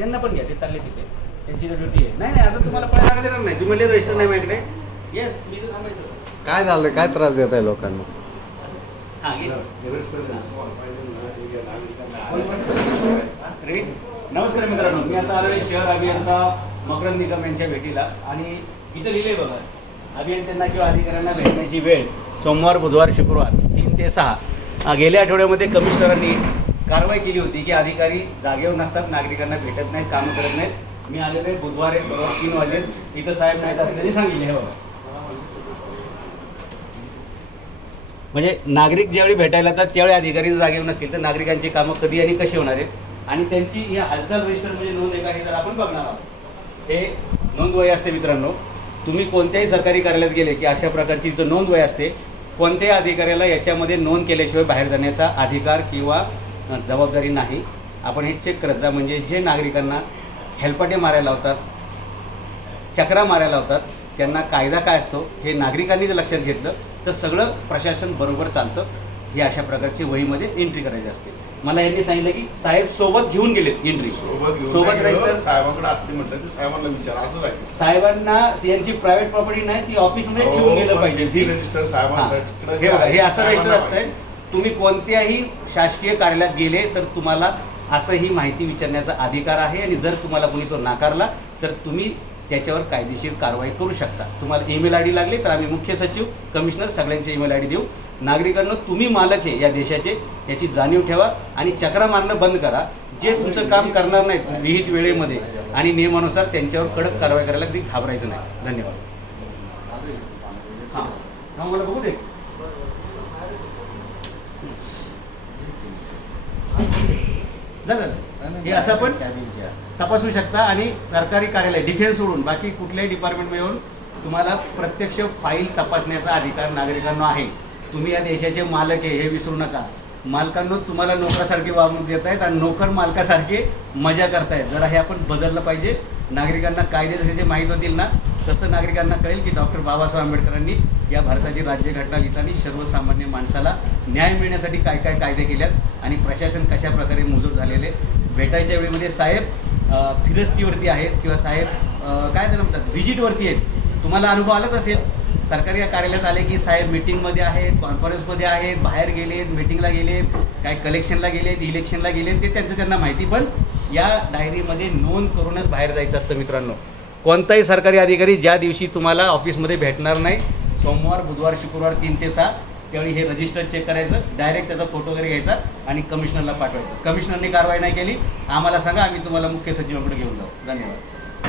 त्यांना पण घ्या ते चालले तिथे. त्यांची ड्युटी आहे. नाही नाही आता तुम्हाला पळायला देणार नाही तुम्ही रजिस्टर नाही माझ्याकडे. येस मी तर थांबायचं. काय झालं? काय त्रास देत आहे लोकांना? हां नमस्कार मित्रांनो. मी आता आलोय शहर अभियंता मकरंद निकम यांच्या भेटीला. आणि इथं लिहिले बघा अभियंत्यांना किंवा अधिकाऱ्यांना भेटण्याची वेळ सोमवार बुधवार शुक्रवार तीन ते सहा. गेल्या आठवड्यामध्ये कमिशनरांनी कारवाई केली होती की अधिकारी जागेवर नसतात नागरिकांना भेटत नाहीत कामं करत नाहीत. मी आलेलो आहे बुधवार आहे बरोबर तीन वाजेल इथं साहेब नाहीत असल्याने सांगितले हे बघा म्हणजे नागरिक ज्यावेळी भेटायला येतात त्यावेळी अधिकारी जागेवर नसतील तर नागरिकांची कामं कधी आणि कशी होणार आहेत? आणि त्यांची ही हालचाल रजिस्टर म्हणजे नोंद आहे का हे जर आपण बघणार आहोत. हे नोंद वय असते मित्रांनो. तुम्ही कोणत्याही सरकारी कार्यालयात गेले की अशा प्रकारची इथं नोंद वय असते कोणत्याही अधिकाऱ्याला याच्यामध्ये नोंद केल्याशिवाय बाहेर जाण्याचा अधिकार किंवा जबाबदारी नाही. आपण हे चेक करत जा. म्हणजे जे नागरिकांना हेलपाटे मारायला लावतात चक्रा मारायला लावतात त्यांना कायदा काय असतो हे नागरिकांनी जर लक्षात घेतलं तर सगळं प्रशासन बरोबर चालतं. हे अशा प्रकारची वहीमध्ये एंट्री करायची असते. मला यांनी सांगितलं की साहेब सोबत घेऊन गेलेत एंट्री सोबत घेऊन register- साहेबांकडे असते म्हटलं साहेबांना विचार. असं आहे. साहेबांना यांची प्रायव्हेट प्रॉपर्टी नाही ती ऑफिसमध्ये ठेवून गेलं पाहिजे. रजिस्टर हां. हे हे असं रजिस्टर असतंय. तुम्ही कोणत्याही शासकीय कार्यालयात गेले तर तुम्हाला असं ही माहिती विचारण्याचा अधिकार आहे आणि जर तुम्हाला कोणी तो नाकारला तर तुम्ही त्याच्यावर कायदेशीर कारवाई करू शकता. तुम्हाला ईमेल आय डी लागले तर आम्ही मुख्य सचिव कमिशनर सगळ्यांचे ईमेल आय डी देऊ. नागरिकांना तुम्ही मालक आहे या देशाचे याची जाणीव ठेवा आणि चक्रा मारणं बंद करा. जे तुमचं काम करणार नाहीत विहित वेळेमध्ये आणि नियमानुसार त्यांच्यावर कडक कारवाई करायला कधी घाबरायचं नाही. धन्यवाद. हां. हां. मला बघू दे. झालं. हे असं पण तपासू शकता आणि सरकारी कार्यालय डिफेन्स सोडून बाकी कुठल्याही डिपार्टमेंटमध्ये येऊन तुम्हाला प्रत्यक्ष फाईल तपासण्याचा अधिकार नागरिकांना आहे. तुम्ही या देशाचे मालक आहे हे विसरू नका. मालकांनो तुम्हाला नोकरासारखी वागणूक देत आहेत आणि नोकर मालकासारखे मजा करतायत. जरा हे आपण बदललं पाहिजे. नागरिकांना कायदे जसे जे माहीत होतील ना तसं नागरिकांना कळेल की डॉक्टर बाबासाहेब आंबेडकरांनी या भारताची राज्यघटना लिहिताना सर्वसामान्य माणसाला न्याय मिळण्यासाठी काय काय कायदे केल्यात आणि प्रशासन कशा प्रकारे मुजूर झालेले भेटायच्या वेळेमध्ये साहेब फिरस्तीवरती आहेत किंवा साहेब काय त्याला म्हणतात व्हिजिटवरती आहेत. तुम्हाला अनुभव आलाच असेल. सरकारी कार्यालयात आले की साहेब मिटिंगमध्ये आहेत कॉन्फरन्समध्ये आहेत बाहेर गेलेत मिटिंगला गेलेत काय कलेक्शनला गेलेत इलेक्शनला गेलेत ते त्यांचं त्यांना माहिती. पण या डायरीमध्ये नोंद करूनच बाहेर जायचं असतं मित्रांनो. कोणताही सरकारी अधिकारी ज्या दिवशी तुम्हाला ऑफिसमध्ये भेटणार नाही सोमवार बुधवार शुक्रवार तीन ते सहा त्यावेळी हे रजिस्टर चेक करायचं डायरेक्ट त्याचा फोटो वगैरे घ्यायचा आणि कमिशनरला पाठवायचं. कमिशनरने कारवाई नाही केली. आम्हाला सांगा आम्ही तुम्हाला मुख्य सचिवाकडे घेऊन जाऊ. धन्यवाद.